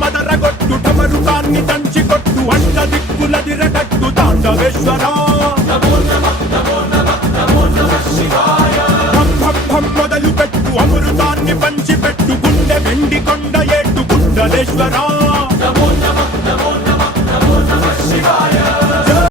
మదరగొట్టు ఠమరుకాన్ని దంచి కొట్టు అడ్డ దిక్కులదిరగట్టు తాండవేశ్వర మొదలు పెట్టు అమృతాన్ని పంచి పెట్టు గుండె వెండి కొండ ఏట్టు గుండలేశ్వర